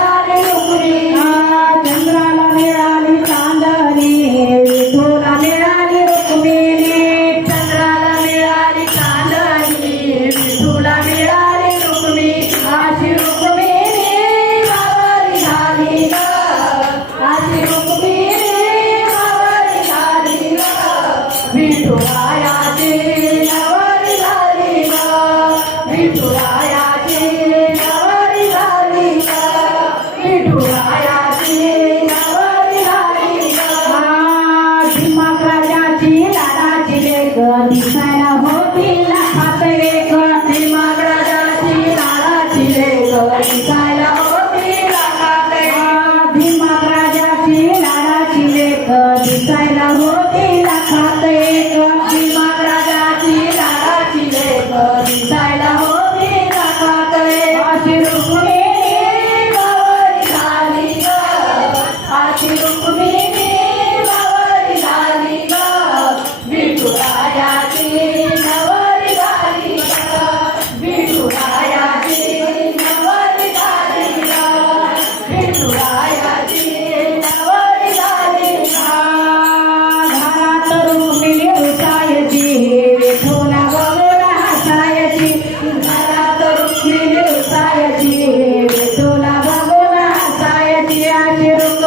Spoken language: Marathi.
Daddy. दिसायला हो.